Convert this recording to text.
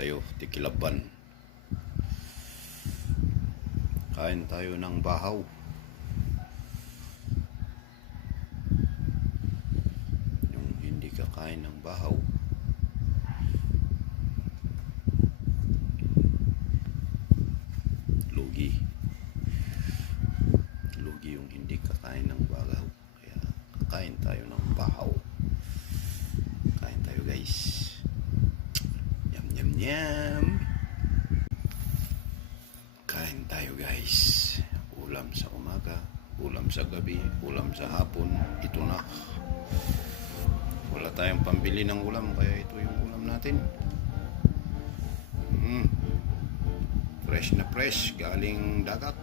tayo, Tikilaban. Kain tayo ng bahaw. Yung hindi kakain ng bahaw, lugi. Lugi yung hindi kakain ng bahaw. Kaya kakain tayo ng bahaw. Kain tayo, guys. Yum, yum, yum. Kain tayo, guys. Ulam sa umaga, ulam sa gabi, ulam sa hapon. Ito na. Wala tayong pambili ng ulam, kaya ito yung ulam natin. Fresh na fresh, galing dagat.